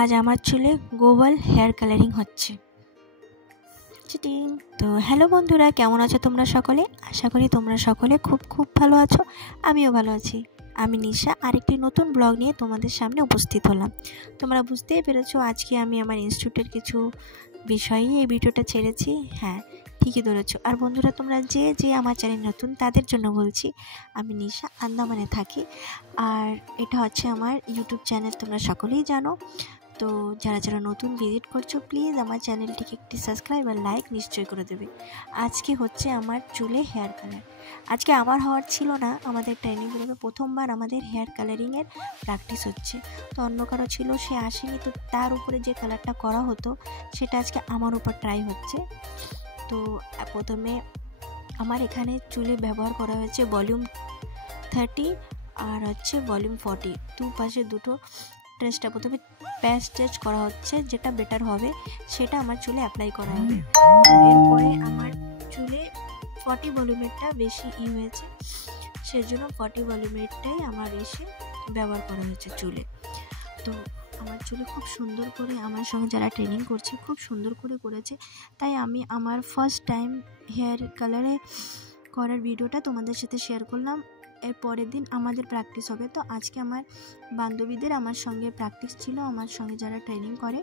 আজ আমার চুলে গোবল হেয়ার কালারিং হচ্ছে। তো হ্যালো বন্ধুরা, কেমন আছো তোমরা সকলে? আশা করি তোমরা সকলে খুব খুব ভালো আছো। আমিও ভালো আছি। আমি নিশা আরেকটি নতুন ব্লগ নিয়ে তোমাদের সামনে উপস্থিত হলাম। তোমরা বুঝতেই পেরেছো আজকে আমি আমার ইনস্টিটিউটের কিছু বিষয়ে এই ভিডিওটা ছেড়েছি। হ্যাঁ, ঠিকই ধরেছো। আর বন্ধুরা, তোমরা যে আমার চ্যানেল নতুন তাদের জন্য বলছি, আমি নিশা আন্দামানে থাকি। আর এটা হচ্ছে আমার ইউটিউব চ্যানেল, তোমরা সকলেই জানো। তো যারা নতুন ভিজিট করছো, প্লিজ আমার চ্যানেলটিকে একটি সাবস্ক্রাইব আর লাইক নিশ্চয়ই করে দেবে। আজকে হচ্ছে আমার চুলে হেয়ার কালার। আজকে আমার হওয়ার ছিল না, আমাদের ট্রেনিং গ্রুপে প্রথমবার আমাদের হেয়ার কালারিংয়ের প্র্যাকটিস হচ্ছে। তো অন্য কারো ছিল, সে আসেনি, তো তার উপরে যে কালারটা করা হতো সেটা আজকে আমার উপর ট্রাই হচ্ছে। তো প্রথমে আমার এখানে চুলে ব্যবহার করা হয়েছে ভলিউম 30 আর হচ্ছে ভলিউম 40, দুপাশে দুটো ট্রেসটা প্রথমে প্যাচ করা হচ্ছে, যেটা বেটার হবে সেটা আমার চুলে অ্যাপ্লাই করা হবে। এরপরে আমার চুলে 40 ভলিউমেরটা বেশি হয়েছে, সেজন্য 40 ভলিউমেরটাই আমার এসে ব্যবহার করা হয়েছে চুলে। তো আমার চুলে খুব সুন্দর করে আমার সঙ্গে যারা ট্রেনিং করছে খুব সুন্দর করে করেছে, তাই আমি আমার ফার্স্ট টাইম হেয়ার কালারে করার ভিডিওটা তোমাদের সাথে শেয়ার করলাম। এর পরের দিন আমাদের প্র্যাকটিস হবে। তো আজকে আমার বান্ধবীদের আমার সঙ্গে প্র্যাকটিস ছিল, আমার সঙ্গে যারা ট্রেনিং করে,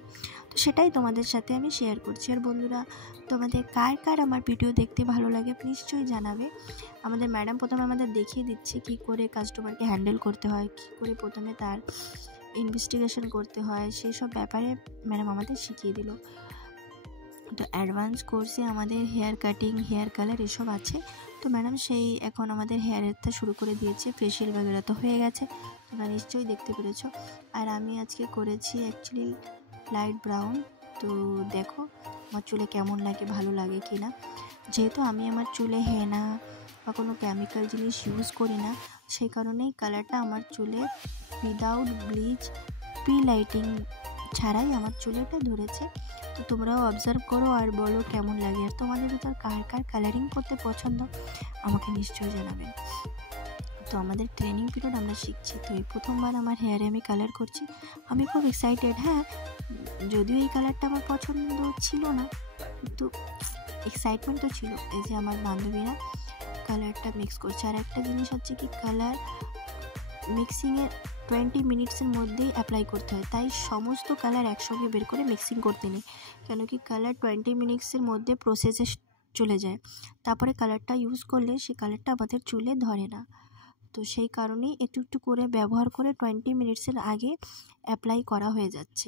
তো সেটাই তোমাদের সাথে আমি শেয়ার করছি। আর বন্ধুরা, তোমাদের কার আমার ভিডিও দেখতে ভালো লাগে নিশ্চয়ই জানাবে। আমাদের ম্যাডাম প্রথমে আমাদের দেখিয়ে দিচ্ছে কী করে কাস্টমারকে হ্যান্ডেল করতে হয়, কী করে প্রথমে তার ইনভেস্টিগেশন করতে হয়, সেই সব ব্যাপারে ম্যাডাম আমাদের শিখিয়ে দিল। তো অ্যাডভান্স কোর্সে আমাদের হেয়ার কাটিং, হেয়ার কালার এসব আছে। তো ম্যাডাম সেই এখন আমাদের হেয়ারেরটা শুরু করে দিয়েছে, ফেশিয়াল বাগেরা তো হয়ে গেছে, তোমরা নিশ্চয়ই দেখতে পেরেছো। আর আমি আজকে করেছি অ্যাকচুয়ালি লাইট ব্রাউন। তো দেখো আমার চুলে কেমন লাগে, ভালো লাগে কি না। যেহেতু আমি আমার চুলে হেনা বা কোনো কেমিক্যাল জিনিস ইউজ করি না, সেই কারণেই কালারটা আমার চুলে উইদাউট ব্লিচ, প্রি লাইটিং ছাড়াই আমার চুলেটা ধরেছে। তো তোমরাও অবজার্ভ করো আর বলো কেমন লাগে। আর তোমাদের ভিতর কার কালারিং করতে পছন্দ আমাকে নিশ্চয়ই জানাবেন। তো আমাদের ট্রেনিং পিরিয়ড আমরা শিখছি, তো এই প্রথমবার আমার হেয়ারে আমি কালার করছি, আমি খুব এক্সাইটেড। হ্যাঁ, যদিও এই কালারটা আমার পছন্দ ছিল না, কিন্তু এক্সাইটমেন্ট তো ছিল। এই যে আমার বান্ধবীরা কালারটা মিক্স করছে। আর একটা জিনিস হচ্ছে কি, কালার মিক্সিংয়ের 20 মিনিটসের মধ্যেই অ্যাপ্লাই করতে হয়, তাই সমস্ত কালার একসঙ্গে বের করে মিক্সিং করতে নেই, কেন কি কালার 20 মিনিটসের মধ্যে প্রসেসে চলে যায়। তারপরে কালারটা ইউজ করলে সেই কালারটা আমাদের চুলে ধরে না। তো সেই কারণেই একটু একটু করে ব্যবহার করে 20 মিনিটসের আগে অ্যাপ্লাই করা হয়ে যাচ্ছে।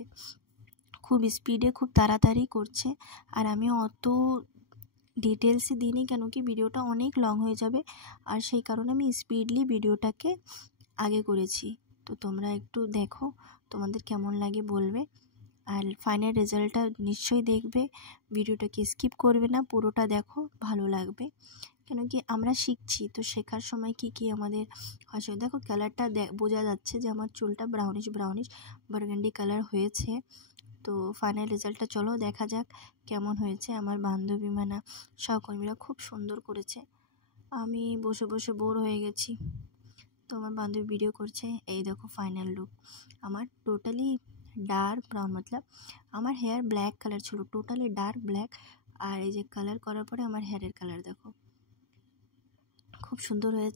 খুব স্পিডে, খুব তাড়াতাড়ি করছে। আর আমি অত ডিটেলসে দিইনি, কেন কি ভিডিওটা অনেক লং হয়ে যাবে, আর সেই কারণে আমি স্পিডলি ভিডিওটাকে আগে করেছি। তো তোমরা একটু দেখো, তোমাদের কেমন লাগে বলবে। আর ফাইনাল রেজাল্টটা নিশ্চয়ই দেখবে, ভিডিওটাকে স্কিপ করবে না, পুরোটা দেখো, ভালো লাগবে। কেন কি আমরা শিখছি, তো শেখার সময় কি আমাদের আসলে দেখো কালারটা বোঝা যাচ্ছে যে আমার চুলটা ব্রাউনিশ বার্গান্ডি কালার হয়েছে। তো ফাইনাল রেজাল্টটা চলো দেখা যাক কেমন হয়েছে। আমার বান্ধবী মানে সহকর্মীরা খুব সুন্দর করেছে, আমি বসে বসে বোর হয়ে গেছি। তো আমার বান্ধবী ভিডিও করছে, এই দেখো ফাইনাল লুক। আমার টোটালি ডার্ক ব্রাউন, মতলব আমার হেয়ার ব্ল্যাক কালার ছিল, টোটালি ডার্ক ব্ল্যাক। আর এই যে কালার করার পরে আমার হেয়ারের কালার দেখো, খুব সুন্দর হয়েছে।